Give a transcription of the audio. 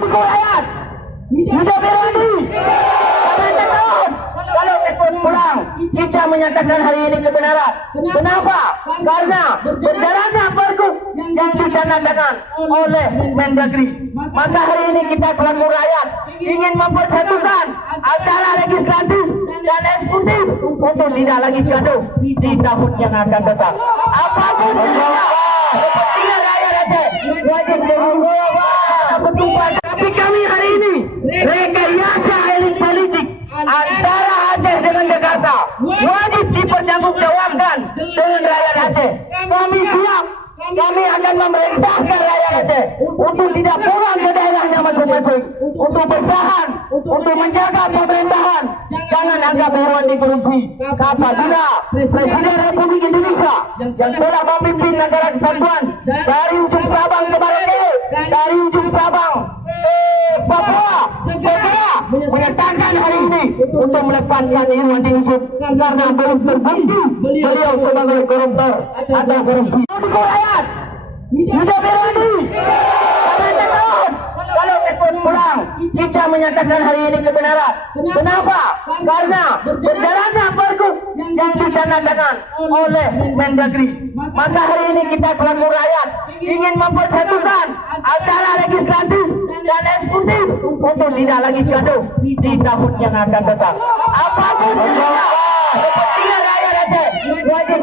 dukung rakyat. Hidup Irwandi. Jangan takut. Kalau ikut pulang, kita menyatakan hari ini kebenaran. Kenapa? Karena berjalannya pergub yang ditandatangani oleh Mendagri. Maka hari ini kita selaku rakyat ingin mempersatukan antara legislatif dan eksekutif untuk tidak lagi gaduh di tahun yang akan datang. Apapun kepentingan rakyat Aceh wajib berubah. Tapi kami hari ini rekayasa elit politik antara Aceh dengan Jakarta wajib dipertanggungjawabkan dengan rakyat Aceh. Kami siap. Kami akan memerintahkan rakyat Aceh untuk tidak pulang ke daerahnya masing-masing, untuk bertahan, untuk menjaga pemerintahan. Jangan anggap Irwandi korupsi. Apabila Presiden Republik Indonesia yang telah memimpin negara kesatuan dari ujung Sabang ke Merauke, dari ujung Sabang Papua, segera menyatakan hari ini untuk melepaskan Irwandi Yusuf karena belum terbukti beliau sebagai koruptor atau korupsi. Dukung rakyat. Hidup Irwandi. Jangan takut. Kalau ikut pulang, kita menyatakan hari ini kebenaran. Kenapa? Karena berjalannya pergub yang ditandatangani oleh Mendagri. Maka hari ini kita selaku rakyat ingin mempersatukan antara legislatif dan eksekutif untuk tidak lagi gaduh di tahun yang akan datang. Apapun kepentingan rakyat Aceh wajib